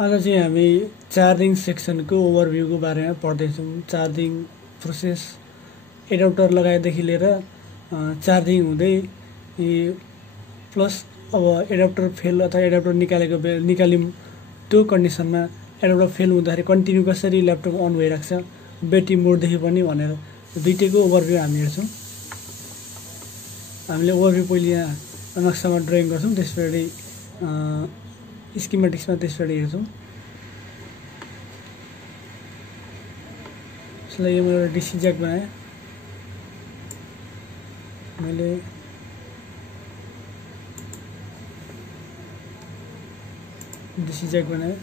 आज चाहिँ हामी चार्जिङ सेक्सनको ओभरभ्यूको बारेमा पढ्दैछौँ। चार्जिङ प्रोसेस, एडाप्टर लगाएदेखि लिएर चार्जिङ हुँदै प्लस अब एडाप्टर फेल अथवा एडाप्टर निकाल्यौँ त्यो कन्डिसनमा एडाप्टर फेल हुँदाखेरि कन्टिन्यू कसरी ल्यापटप अन भइरहेको छ, ब्याट्री मोडदेखि पनि भनेर दुईटैको ओभरभ्यू हामी हेर्छौँ। हामीले ओभरभ्यू पहिले यहाँ नक्सामा ड्रइङ गर्छौँ, त्यसपछि स्किमेटिक्समा त्यसपछि हेर्छौँ। यसलाई यो मैले डिसी ज्याक बनाएँ, मैले डिसी ज्याक बनाएँ।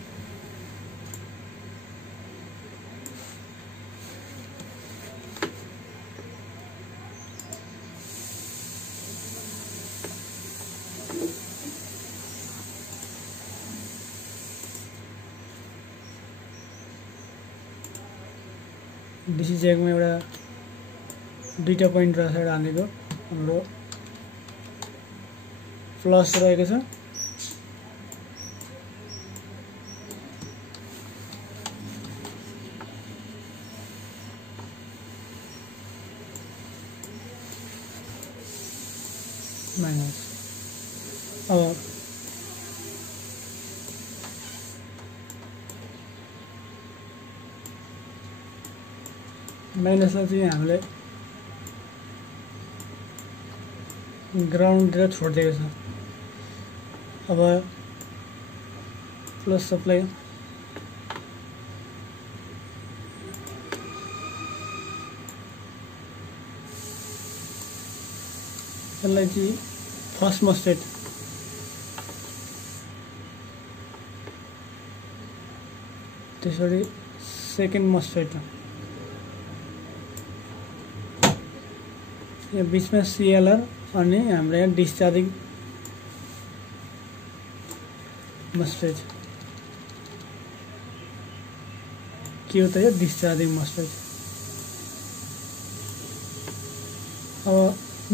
डिसी ज्याकमा एउटा दुईटा पोइन्ट रहेछ, एउटा हानेको हाम्रो प्लस रहेको छ, माइनस। अब माइनसलाई चाहिँ हामीले ग्राउन्डतिर छोडिदिएको छ। अब प्लस सप्लाई यसलाई चाहिँ फर्स्ट मस्टेट, त्यसरी सेकेन्ड मस्टेट, यो बिचमा सिएलआर अनि हाम्रो यहाँ डिस्चार्जिङ मस्टेट के हो त, यो डिस्चार्जिङ मस्टेट। अब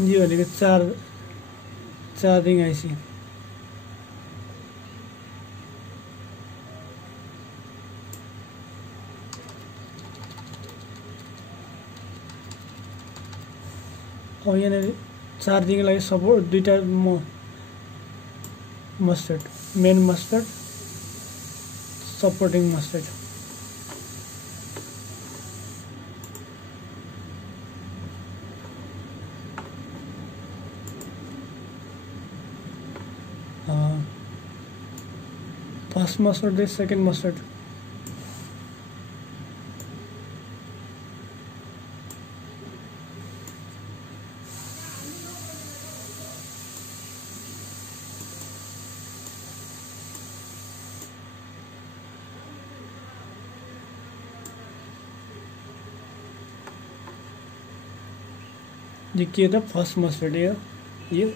यो भनेको चार्जिङ आइसी, अब यहाँनिर चार्जिङको लागि सपोर्ट दुईटा मस्टेट, मेन मस्टेट, सपोर्टिङ मस्टेट। फर्स्ट मस्टेट र सेकेन्ड मस्टेट। यो के त फर्स्ट मस्फेट, यो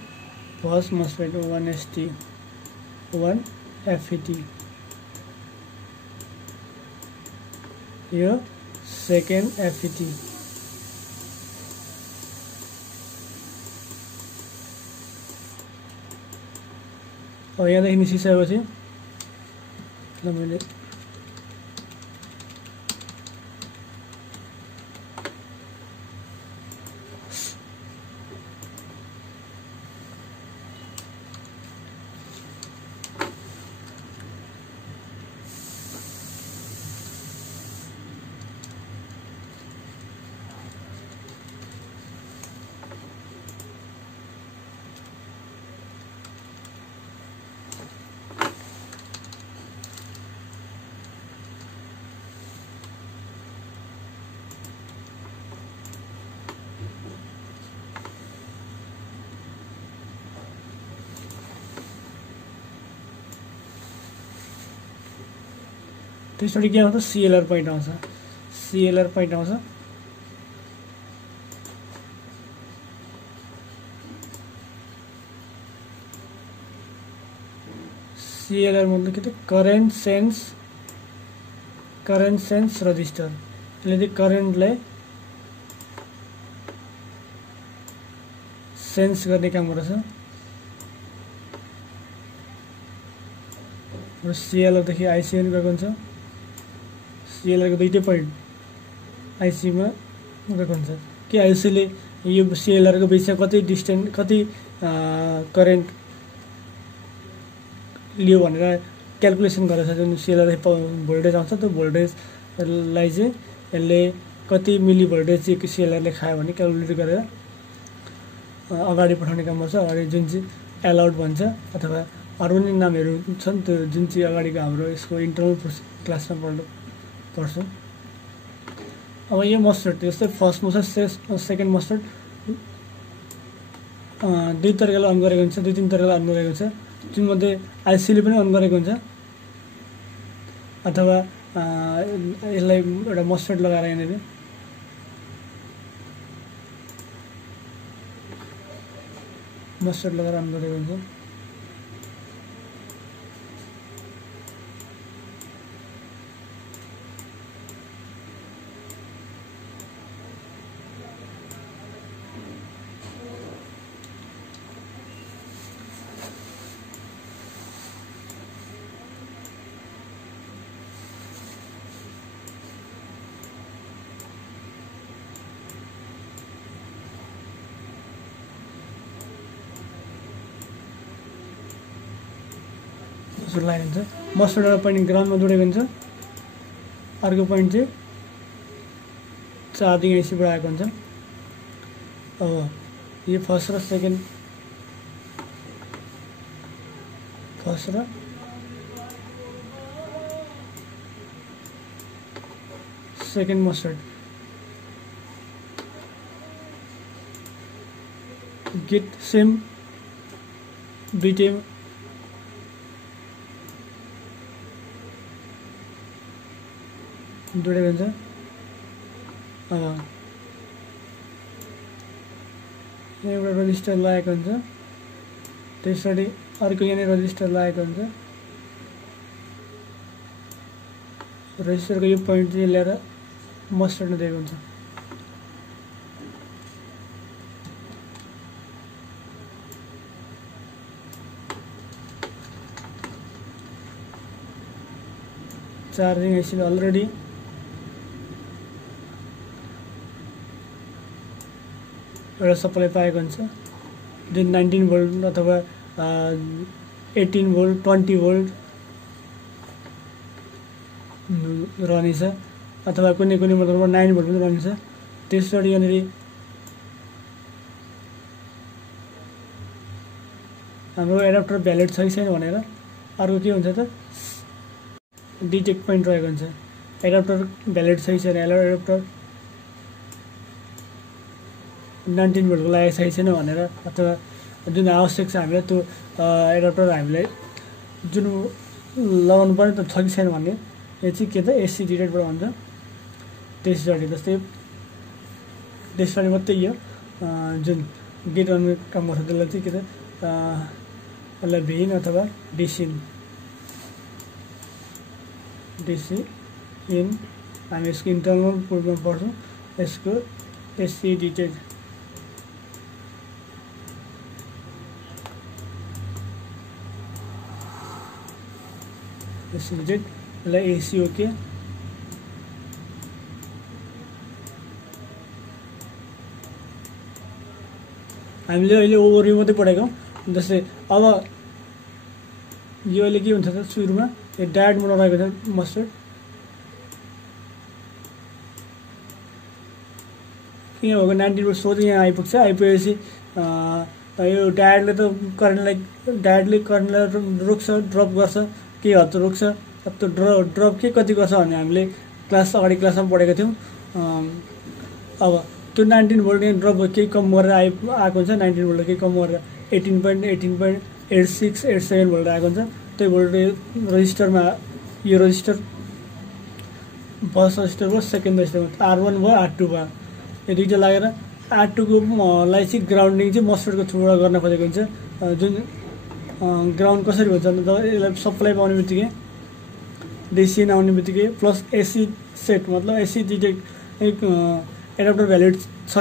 फर्स्ट मस्फेट 1ST 1FET, यो सेकेन्ड FET। अब यहाँदेखि निस्किसकेपछि मैले त्यसपछि के आउँछ, सिएलआर पोइन्ट आउँछ, सिएलआर पोइन्ट आउँछ। सिएलआर मतलब के त करेन्ट सेन्स रजिस्टर। यसले चाहिँ करेन्टलाई सेन्स गर्ने काम गर्छ। र सिएलआरदेखि आइसिएन गएको हुन्छ। सिएलआरको दुईटै पोइन्ट आइसीमा गएको हुन्छ कि आइसीले यो सिएलआरको बिचमा कति डिस्टेन्स कति करेन्ट लियो भनेर क्यालकुलेसन गरेछ। जुन सिएलआर भोल्टेज आउँछ त्यो भोल्टेजलाई चाहिँ यसले कति मिली भोल्टेज चाहिँ सिएलआरले खायो भने क्यालकुलेट गरेर अगाडि पठाउने काम गर्छ। अगाडि जुन चाहिँ एलाउड भन्छ अथवा अरू पनि नामहरू छन् त्यो जुन चाहिँ अगाडिको हाम्रो यसको इन्टरनल क्लासमा पढ्छौँ। अब यो मस्टर्ड जस्तै फर्स्ट मस्टर्ड सेकेन्ड मस्टर्ड दुई तरिकाले अन गरेको हुन्छ, दुई तिन तरिकाले अन गरेको हुन्छ। जुन मध्ये आइसीले पनि अन गरेको हुन्छ अथवा यसलाई एउटा मस्टर्ड लगाएर यहाँनिर मस्टर्ड लगाएर अन गरेको हुन्छ। लाइन हुन्छ मस्टर्ड एउटा पोइन्ट ग्राउन्डमा जोडेको हुन्छ, अर्को पोइन्ट चाहिँ चार्जिङ आइसीबाट आएको हुन्छ। अब यो फर्स्ट र सेकेन्ड मस्टर्ड गेट सेम दुईटै जोडेको हुन्छ। अब एउटा रजिस्टर लगाएको हुन्छ, त्यसरी अर्को यहाँनिर रजिस्टर लगाएको हुन्छ। रजिस्टरको यो पोइन्ट चाहिँ ल्याएर मस्टर्डमा दिएको हुन्छ। चार्जिङ आइसीले अलरेडी एउटा सप्लाई पाएको हुन्छ जुन 19 भोल्ट अथवा 18 भोल्ट 20 भोल्ट रहनेछ अथवा कुनै मतलब 9 भोल्ट पनि रहनेछ। त्यसरी यहाँनिर हाम्रो एडाप्टर भ्यालिड छ कि छैन भनेर अर्को के हुन्छ त डिटेक्ट पोइन्ट रहेको हुन्छ। एडाप्टर भ्यालिड छ कि छैन, एडाप्टर 19 भोल्टको लागेको छ कि छैन भनेर अथवा जुन आवश्यक छ हामीलाई त्यो एडाप्टर हामीलाई जुन लगाउनु पर्ने त छ कि छैन भन्ने यो चाहिँ के त एसी डिटेक्टबाट हुन्छ। त्यसरी जस्तै त्यसरी मात्रै यो जुन गेट अन काम गर्छ त्यसलाई चाहिँ के त यसलाई भिन अथवा डिसिन हामी यसको इन्टरनल पोर्टमा पढ्छौँ। यसको एसी डिटेक्ट यसलाई एसी ओके। हामीले अहिले ओभरभ्यू मात्रै पढेको जस्तै अब यो अहिले के हुन्छ त सुरुमा यो डायट मोड रहेको छ मस्टर्ड यहाँ भएको 19 भोल्ट सोझै यहाँ आइपुग्छ। आइपुगेपछि यो डायटले त डायटले करेन्टलाई रोक्छ ड्रप गर्छ के हद रोक्छ। अब त्यो ड्रप के कति गर्छ भने हामीले अगाडि क्लासमा पढेको थियौँ। अब त्यो 19 भोल्ट यहाँ ड्रप केही कम गरेर आएको हुन्छ। 19 भोल्ट केही कम गरेर 18.8687 भोल्ट आएको हुन्छ। त्यो भोल्ट रजिस्टरमा यो रजिस्टर फर्स्ट रजिस्टर भयो, सेकेन्ड रजिस्टरमा R1 भयो R2 भयो, यो दुईवटा लागेर R2 को लाई चाहिँ ग्राउन्डिङ चाहिँ मस्टर्डको थ्रुबाट गर्न खोजेको हुन्छ। जुन ग्राउन्ड कसरी हुन्छ भने यसलाई सप्लाई पाउने बित्तिकै डिसिएन आउने बित्तिकै प्लस एसी सेट मतलब एसी डिटेक्ट एक एडाप्टर भ्यालिड छ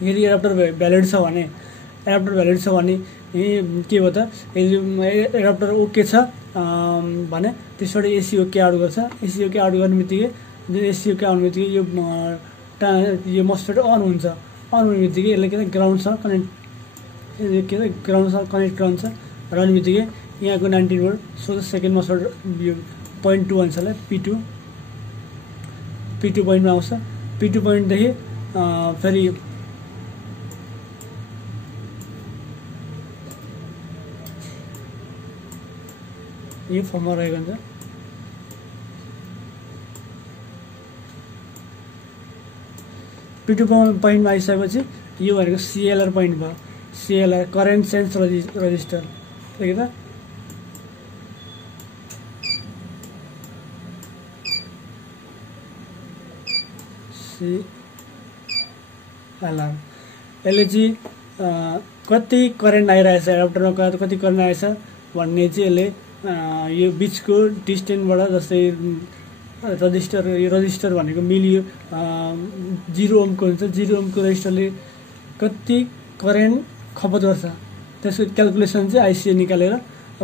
यदि एडाप्टर भ्यालिड छ भने एडाप्टर भ्यालिड छ भने के हो त, एडाप्टर ओके छ भने त्यसबाट एसी ओके आउट गर्छ। एसी ओके आउट गर्ने बित्तिकै जुन एसी ओके आउने बित्तिकै यो मस्फेट अन हुन्छ। अन हुने बित्तिकै यसले के अरे ग्राउन्डसँग कनेक्ट ग्राउन्डसँग कनेक्ट गराउँछ। रहने बित्तिकै यहाँको 19 भोल्ट सो सेकेन्ड मस्फेट यो 0.2 भन्छ यसलाई P2 पोइन्टमा आउँछ। P2 पोइन्टदेखि फेरि यो फर्ममा रहेको हुन्छ। P2 पोइन्टमा आइसकेपछि यो भनेको CLR पोइन्ट भयो। CLR करेन्ट सेन्स रजिस्टर देख्यो त। CLR यसले चाहिँ कति करेन्ट आइरहेछ एडाप्टरमा कति करेन्ट आएछ भन्ने चाहिँ यसले यो बिचको डिस्टेन्सबाट जस्तै रजिस्टर भनेको मिलियो 0 ओमको हुन्छ। 0 ओमको रजिस्टरले कति करेन्ट खपत गर्छ त्यसको क्यालकुलेसन चाहिँ आइसीले निकालेर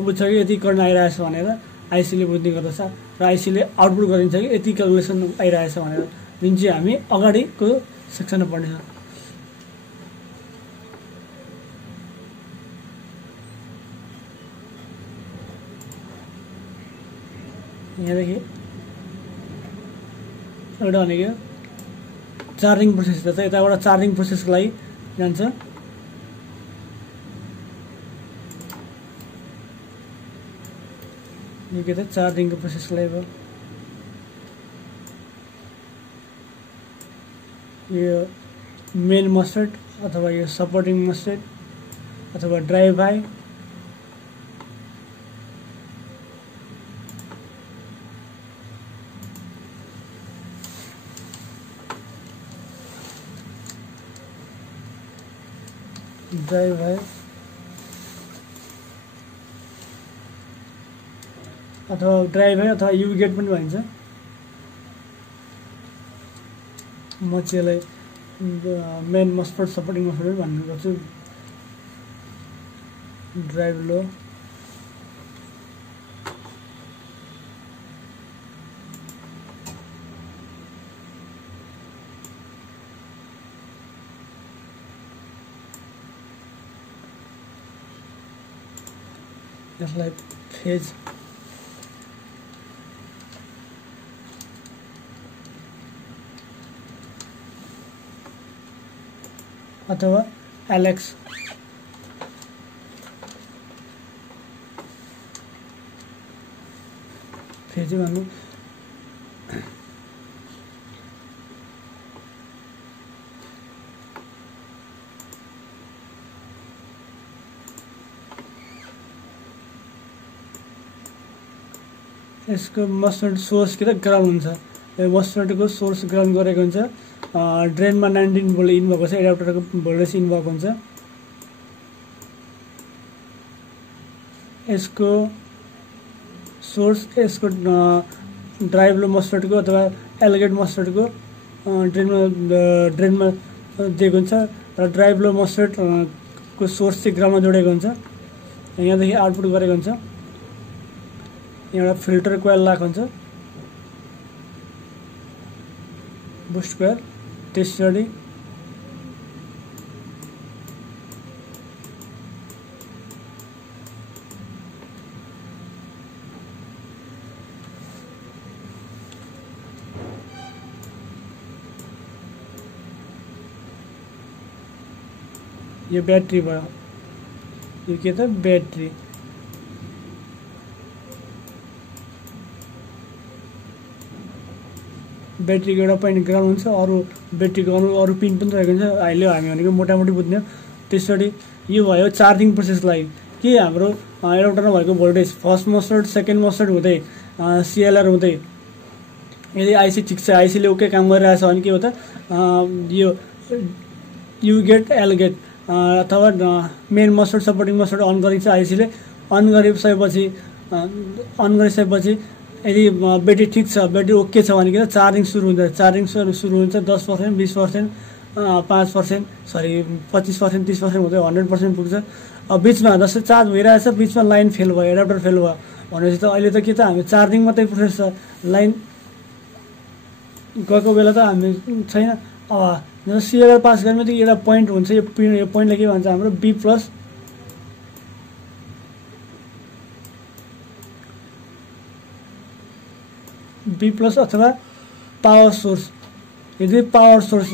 बुझ्छ कि यति करेन्ट आइरहेछ भनेर आइसीले बुझ्ने गर्दछ र आइसीले आउटपुट गरिन्छ कि यति क्यालकुलेसन आइरहेछ भनेर, जुन चाहिँ हामी अगाडिको सेक्सनमा पढ्नेछ। यहाँदेखि एउटा भनेको चार्जिङ प्रोसेस छ। यताबाट चार्जिङ प्रोसेसको लागि जान्छ। यो के त चार्जिङको प्रोसेसको लागि भयो। यो मेन मस्फेट अथवा यो सपोर्टिङ मस्फेट अथवा ड्राइभ बाई अथवा युभी गेट पनि भनिन्छ। म चाहिँ यसलाई मेन मस्फेट सपोर्टिङ मस्फेट पनि भन्ने गर्छु। ड्राइभ लो यसलाई फेज अथवा एलेक्स फेज भन्नु। यसको मस्फेट सोर्स के त ग्राउन्ड हुन्छ। यो मस्फेटको सोर्स ग्राउन्ड गरेको हुन्छ। ड्रेनमा 19 भोल्ट इन भएको छ। एडाप्टरको भोल्टेज इन भएको हुन्छ। यसको सोर्स यसको ड्राइभ लो मस्फेटको अथवा एलगेट मस्फेटको ड्रेनमा दिएको हुन्छ र ड्राइभ लो मस्फेटको सोर्स चाहिँ ग्राउन्डमा जोडेको हुन्छ। यहाँदेखि आउटपुट गरेको हुन्छ। एउटा फिल्टर कोइल लगाएको हुन्छ, बुस्ट कोइल। त्यसरी यो ब्याट्री भयो। यो के त ब्याट्री। ब्याट्रीको एउटा पोइन्ट ग्राउन्ड हुन्छ। अरू ब्याट्रीको अरू पिन पनि रहेको हुन्छ। अहिले हामी भनेको मोटामोटी बुझ्ने। त्यसरी यो भयो चार्जिङ प्रोसेसलाई कि हाम्रो एडाप्टरमा भएको भोल्टेज फर्स्ट मस्फेट सेकेन्ड मस्फेट हुँदै CLR हुँदै यदि आइसी ठिक छ, आइसीले ओके काम गरिरहेछ भने के हो त यो यु गेट एल गेट अथवा मेन मस्फेट सपोर्टिङ मस्फेट अन गरिन्छ आइसीले। अन गरिसकेपछि यदि ब्याट्री ठिक छ, ब्याट्री ओके छ भने चार्जिङ सुरु हुन्छ। चार्जिङ सुरु हुन्छ 10%, 20%, 5% सरी 25% 30% हुँदै 100% पुग्छ। अब बिचमा जस्तै चार्ज भइरहेछ बिचमा लाइन फेल भयो एडाप्टर फेल भयो भनेपछि त अहिले त के त हामी चार्जिङ मात्रै प्रोसेस छ लाइन गएको बेला त हामी छैन। अब जस्तो सिएलआर पास गर्ने बित्तिकै एउटा पोइन्ट हुन्छ यो पोइन्टलाई के भन्छ हाम्रो बी प्लस अथवा पावर सोर्स। यदि पावर सोर्स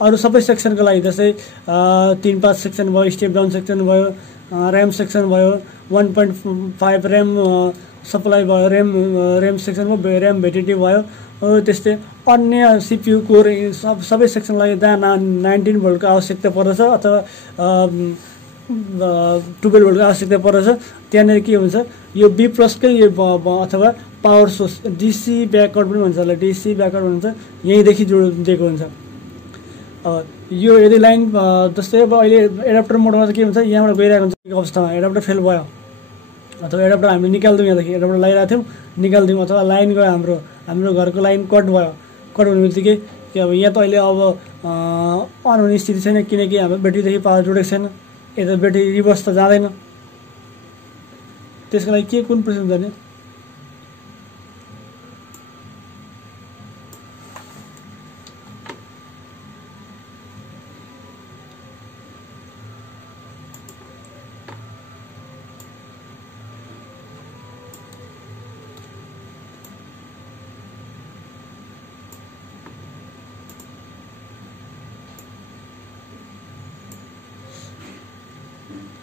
अरू सबै सेक्सनको लागि जस्तै 3-5 सेक्सन भयो स्टेप डाउन सेक्सन भयो ऱ्याम सेक्सन भयो 1.5 ऱ्याम सप्लाई भयो ऱ्याम सेक्सन भयो ऱ्याम भेटिटी भयो त्यस्तै अन्य सिपियु कोर सबै सेक्सनको लागि जहाँ 19 भोल्टको आवश्यकता पर्दछ अथवा 12 भोल्टको आवश्यकता पर्दछ त्यहाँनिर के हुन्छ यो बी प्लसकै यो अथवा पावर सोर्स डिसी ब्याकआउट पनि भन्छ होला डिसी ब्याकआउट भन्छ यहीँदेखि जोडिदिएको हुन्छ। यो यदि लाइन जस्तै अब अहिले एडाप्टर मोडमा चाहिँ के हुन्छ यहाँबाट गइरहेको हुन्छ अवस्थामा एडाप्टर फेल भयो अथवा एडाप्टर हामीले निकाल्दिउँ यहाँदेखि एडाप्टर लगाइरहेको थियौँ निकाल्दिउँ अथवा लाइन गयो हाम्रो घरको लाइन कट भयो कट हुने बित्तिकै अब यहाँ त अहिले अब अन हुने स्थिति छैन किनकि हाम्रो ब्याट्रीदेखि पावर जोडेको छैन यता ब्याट्री रिभर्स त जाँदैन त्यसको लागि के कुन प्रोसेस गर्ने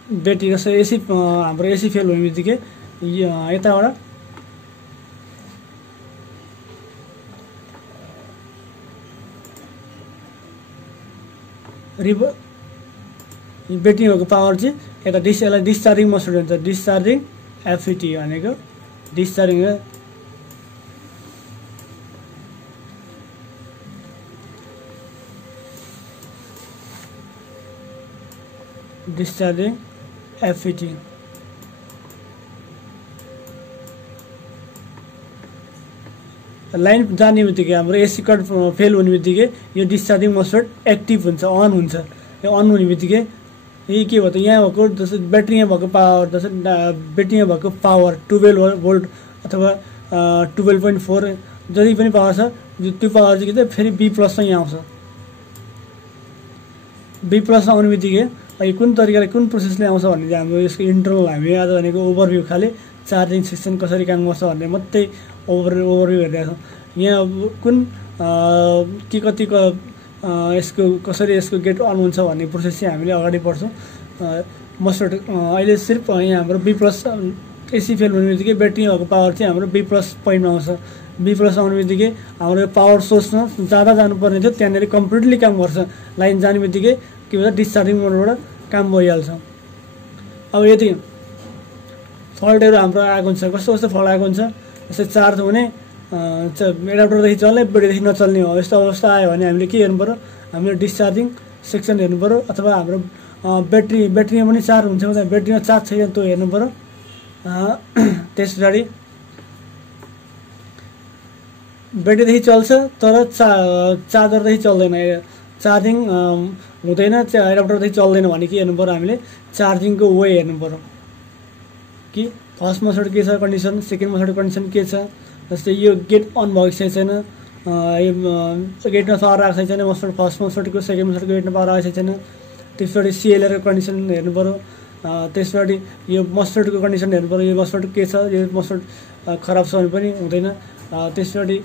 ब्याट्री जस्तो एसी हाम्रो एसी फेल हुने बित्तिकै यताबाट ब्याट्रीमा भएको पावर चाहिँ यता यसलाई डिस्चार्जिङ मोड हुन्छ डिस्चार्जिङ एफइटी भनेको डिस्चार्जिङ डिस्चार्जिङ एफइटी लाइन जाने बित्तिकै हाम्रो एसी कट फेल हुने बित्तिकै यो डिस्चार्जिङ मोड एक्टिभ हुन्छ अन हुन्छ यो अन हुने बित्तिकै यही के भयो त यहाँ भएको जस्तो ब्याट्रीमा भएको पावर जस्तो ब्याट्रीमा भएको पावर 12 भोल्ट अथवा 12.4 जति पनि पावर छ त्यो पावर चाहिँ के त फेरि बी प्लसमा यहाँ आउँछ बी प्लसमा आउने बित्तिकै यो कुन तरिकाले कुन प्रोसेसले आउँछ भन्ने चाहिँ हाम्रो यसको इन्टरनल हामी आज भनेको ओभरभ्यू खाले चार्जिङ सेक्सन कसरी काम गर्छ भन्ने मात्रै ओभरभ्यू हेरिरहेको छौँ यहाँ कुन के कतिको यसको कसरी यसको गेट अन हुन्छ भन्ने प्रोसेस चाहिँ हामीले अगाडि बढ्छौँ मस्ट अहिले सिर्फ यहाँ हाम्रो बी प्लस एसी फेल हुने बित्तिकै ब्याट्रीमा भएको पावर चाहिँ हाम्रो बी प्लस पोइन्टमा आउँछ बी प्लस आउने बित्तिकै हाम्रो पावर सोर्समा जाँदा जानुपर्ने थियो त्यहाँनिर कम्प्लिटली काम गर्छ लाइन जाने बित्तिकै के भन्छ डिस्चार्जिङ मोडबाट काम भइहाल्छ। अब यदि फल्टहरू हाम्रो आएको हुन्छ कस्तो कस्तो फल्ट आएको हुन्छ जस्तै चार्ज हुने एडाप्टरदेखि चल्ने ब्याट्रीदेखि नचल्ने हो यस्तो अवस्था आयो भने हामीले के हेर्नु पऱ्यो हामीले डिस्चार्जिङ सेक्सन हेर्नु पऱ्यो अथवा हाम्रो ब्याट्रीमा पनि चार्ज हुन्छ ब्याट्रीमा चार्ज छैन त्यो हेर्नु पऱ्यो त्यस पछाडि ब्याट्रीदेखि चल्छ तर चार्जरदेखि चल्दैन चार्जिङ हुँदैन एडाप्टरदेखि चल्दैन भने के हेर्नु पऱ्यो हामीले चार्जिङको वे हेर्नु पऱ्यो कि फर्स्ट मेथड के छ कन्डिसन सेकेन्ड मेथड कन्डिसन के छ जस्तै यो गेट अन भएको छ छैन यो गेटमा पावर आएको छैन फर्स्ट मेथडको सेकेन्ड मेथडको गेटमा पावर आएको छैन त्यस पछाडि सिएलआरको कन्डिसन हेर्नु पऱ्यो त्यस पछाडि यो मस्टर्डको कन्डिसन हेर्नु पऱ्यो यो मस्टर्ड के छ यो मस्टर्ड खराब छ भने पनि हुँदैन त्यस पछाडि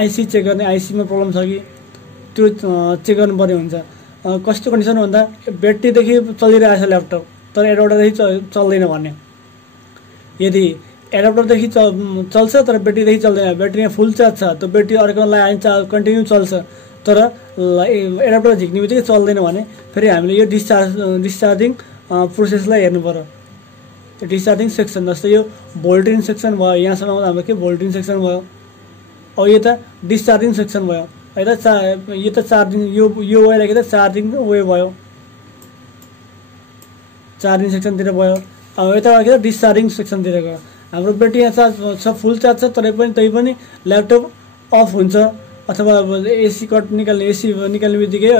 आइसी चेक गर्ने आइसीमा प्रब्लम छ कि त्यो चेक गर्नु पर्ने हुन्छ कस्तो कन्डिसन भन्दा ब्याट्रीदेखि चलिरहेको छ ल्यापटप तर एडाप्टरदेखि चल्दैन भन्ने यदि एडाप्टरदेखि चल्छ तर ब्याट्रीदेखि चल्दैन ब्याट्रीमा फुल चार्ज छ त्यो ब्याट्री अर्को लाइन कन्टिन्यू चल्छ तर एडाप्टर झिक्ने बित्तिकै चल्दैन भने फेरि हामीले यो डिस्चार्जिङ प्रोसेसलाई हेर्नु पऱ्यो त्यो डिस्चार्जिङ सेक्सन जस्तै यो भोल्टेज सेक्सन भयो यहाँसम्म आउँदा हाम्रो के भोल्टेज सेक्सन भयो अब यो त डिस्चार्जिङ सेक्सन भयो यो त चार्जिङ यो वेलाई के त चार्जिङ वे भयो चार्जिङ सेक्सनतिर भयो अब यताबाट के त डिस्चार्जिङ सेक्सनतिर गयो हाम्रो ब्याट्री चार्ज छ फुल चार्ज छ तरै पनि ल्यापटप अफ हुन्छ अथवा एसी कट निकाल्ने एसी निकाल्ने बित्तिकै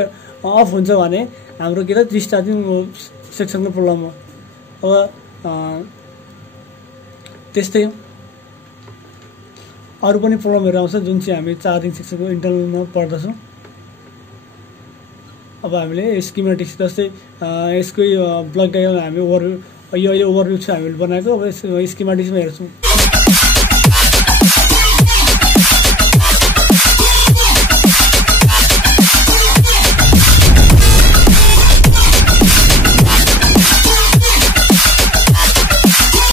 अफ हुन्छ भने हाम्रो के त रिस्टार्टिङ सेक्सनको प्रब्लम हो। अब त्यस्तै अरू पनि प्रब्लमहरू आउँछ जुन चाहिँ हामी चार्जिङ सेक्सनको इन्टरनलमा पढ्दछौँ। अब हामीले स्किमेटिक्स जस्तै यसकै ब्लक डायग्राम हामी ओभरभ्यू यो अहिले ओभरभ्यू छ हामीले बनाएको। अब स्किमेटिक्समा हेर्छौँ